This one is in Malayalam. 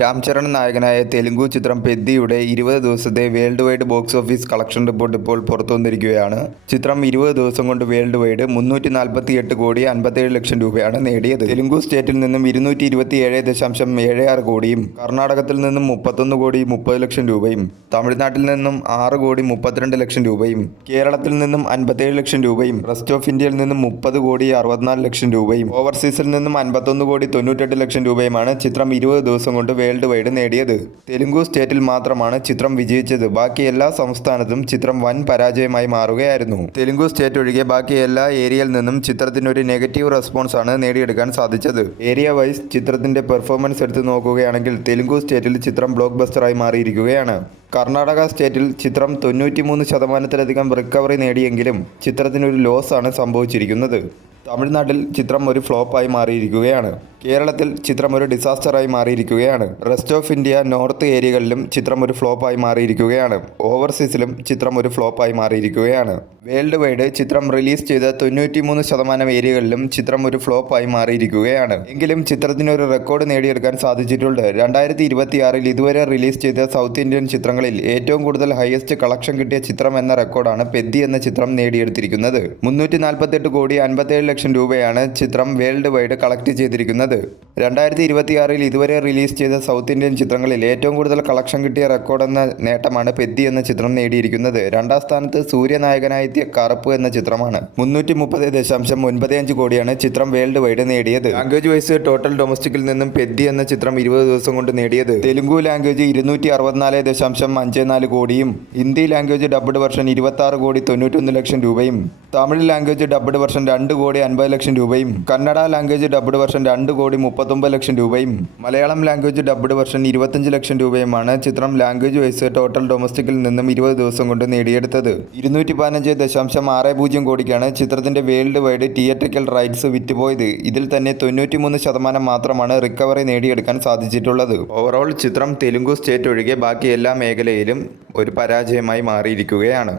രാം ചരൺ നായകനായ തെലുങ്കു ചിത്രം പെദ്ദിയുടെ 20 ദിവസത്തെ world wide box office collection report ഇപ്പോൾ പുറത്തുവന്നിരിക്കുകയാണ്. ചിത്രം 20 ദിവസം കൊണ്ട് വേൾഡ് വൈഡ് 348 കോടി 57 ലക്ഷം രൂപയാണ് നേടിയത്. തെലുങ്കു സ്റ്റേറ്റിൽ നിന്നും 227.76 കോടിയും, കർണാടകത്തിൽ നിന്നും 31 കോടി 30 ലക്ഷം രൂപയും, തമിഴ്നാട്ടിൽ നിന്നും 6 കോടി 32 ലക്ഷം രൂപയും, കേരളത്തിൽ നിന്നും 57 ലക്ഷം രൂപയും, റെസ്റ്റ് ഓഫ് ഇന്ത്യയിൽ നിന്നും 30 കോടി 64 ലക്ഷം രൂപയും, ഓവർസീസിൽ നിന്നും 51 കോടി 98 ലക്ഷം രൂപയുമാണ് ചിത്രം 20 ദിവസം കൊണ്ട് വേൾഡ് വൈഡ് നേടിയത്. തെലുങ്കു സ്റ്റേറ്റിൽ മാത്രമാണ് ചിത്രം വിജയിച്ചത്. ബാക്കി എല്ലാ സംസ്ഥാനത്തും ചിത്രം വൻ പരാജയമായി മാറുകയായിരുന്നു. തെലുങ്കു സ്റ്റേറ്റ് ഒഴികെ ബാക്കി എല്ലാ ഏരിയയിൽ നിന്നും ചിത്രത്തിന് ഒരു നെഗറ്റീവ് റെസ്പോൺസ് ആണ് നേടിയെടുക്കാൻ സാധിച്ചത്. ഏരിയ വൈസ് ചിത്രത്തിന്റെ പെർഫോമൻസ് എടുത്ത് നോക്കുകയാണെങ്കിൽ തെലുങ്കു സ്റ്റേറ്റിൽ ചിത്രം ബ്ലോക്ക് ബസ്റ്ററായി മാറിയിരിക്കുകയാണ്. കർണാടക സ്റ്റേറ്റിൽ ചിത്രം 93% റിക്കവറി നേടിയെങ്കിലും ചിത്രത്തിനൊരു ലോസ് ആണ് സംഭവിച്ചിരിക്കുന്നത്. തമിഴ്നാട്ടിൽ ചിത്രം ഒരു ഫ്ലോപ്പായി മാറിയിരിക്കുകയാണ്. കേരളത്തിൽ ചിത്രം ഒരു ഡിസാസ്റ്ററായി മാറിയിരിക്കുകയാണ്. റെസ്റ്റ് ഓഫ് ഇന്ത്യ, നോർത്ത് ഏരിയകളിലും ചിത്രം ഒരു ഫ്ലോപ്പായി മാറിയിരിക്കുകയാണ്. ഓവർസീസിലും ചിത്രം ഒരു ഫ്ലോപ്പായി മാറിയിരിക്കുകയാണ്. വേൾഡ് വൈഡ് ചിത്രം റിലീസ് ചെയ്ത 93% ഏരിയകളിലും ചിത്രം ഒരു ഫ്ലോപ്പായി മാറിയിരിക്കുകയാണ്. എങ്കിലും ചിത്രത്തിന് ഒരു റെക്കോർഡ് നേടിയെടുക്കാൻ സാധിച്ചിട്ടുണ്ട്. 2026 ഇതുവരെ റിലീസ് ചെയ്ത സൗത്ത് ഇന്ത്യൻ ചിത്രങ്ങളിൽ ഏറ്റവും കൂടുതൽ ഹയസ്റ്റ് കളക്ഷൻ കിട്ടിയ ചിത്രം എന്ന റെക്കോർഡാണ് പെദ്ദി എന്ന ചിത്രം നേടിയെടുത്തിരിക്കുന്നത്. 348 കോടി 57 ലക്ഷം രൂപയാണ് ചിത്രം വേൾഡ് വൈഡ് കളക്ട് ചെയ്തിരിക്കുന്നത്. 2026 ഇതുവരെ റിലീസ് ചെയ്ത സൗത്ത് ഇന്ത്യൻ ചിത്രങ്ങളിൽ ഏറ്റവും കൂടുതൽ കളക്ഷൻ കിട്ടിയ റെക്കോർഡ് എന്ന നേട്ടമാണ് പെദ്ദി എന്ന ചിത്രം നേടിയിരിക്കുന്നത്. രണ്ടാം സ്ഥാനത്ത് സൂര്യനായകനായെത്തിയ കറുപ്പ് എന്ന ചിത്രമാണ്. 330.95 കോടിയാണ് ചിത്രം വേൾഡ് വൈഡ് നേടിയത്. ലാംഗ്വേജ് വൈസ് ടോട്ടൽ ഡൊമസ്റ്റിക്കിൽ നിന്നും പെദ്ദി എന്ന ചിത്രം 20 ദിവസം കൊണ്ട് നേടിയത് തെലുങ്കു ലാംഗ്വേജ് 264.54 കോടിയും, ഹിന്ദി ലാംഗ്വേജ് ഡബ്ഡ് വെർഷൻ 26 കോടി 91 ലക്ഷം രൂപയും, തമിഴ് ലാംഗ്വേജ് ഡബ്ഡ് വെർഷൻ 2 കോടി 50 ലക്ഷം രൂപയും, കന്നഡ ലാംഗ്വേജ് ഡബ്ഡ് വെർഷൻ 2 കോടി 39 ലക്ഷം രൂപയും, മലയാളം ലാംഗ്വേജ് ഡബ്ഡ് വെർഷൻ 25 ലക്ഷം രൂപയുമാണ് ചിത്രം ലാംഗ്വേജ് വൈസ് ടോട്ടൽ ഡൊമസ്റ്റിക്കിൽ നിന്നും 20 ദിവസം കൊണ്ട് നേടിയെടുത്തത്. 215.60 കോടിക്കാണ് ചിത്രത്തിന്റെ വേൾഡ് വൈഡ് തിയേറ്ററിക്കൽ റൈറ്റ്സ് വിറ്റുപോയത്. ഇതിൽ തന്നെ 93% മാത്രമാണ് റിക്കവറി നേടിയെടുക്കാൻ സാധിച്ചിട്ടുള്ളത്. ഓവറോൾ ചിത്രം തെലുങ്കു സ്റ്റേറ്റ് ഒഴികെ ബാക്കി എല്ലാ മേഖലയിലും ഒരു പരാജയമായി മാറിയിരിക്കുകയാണ്.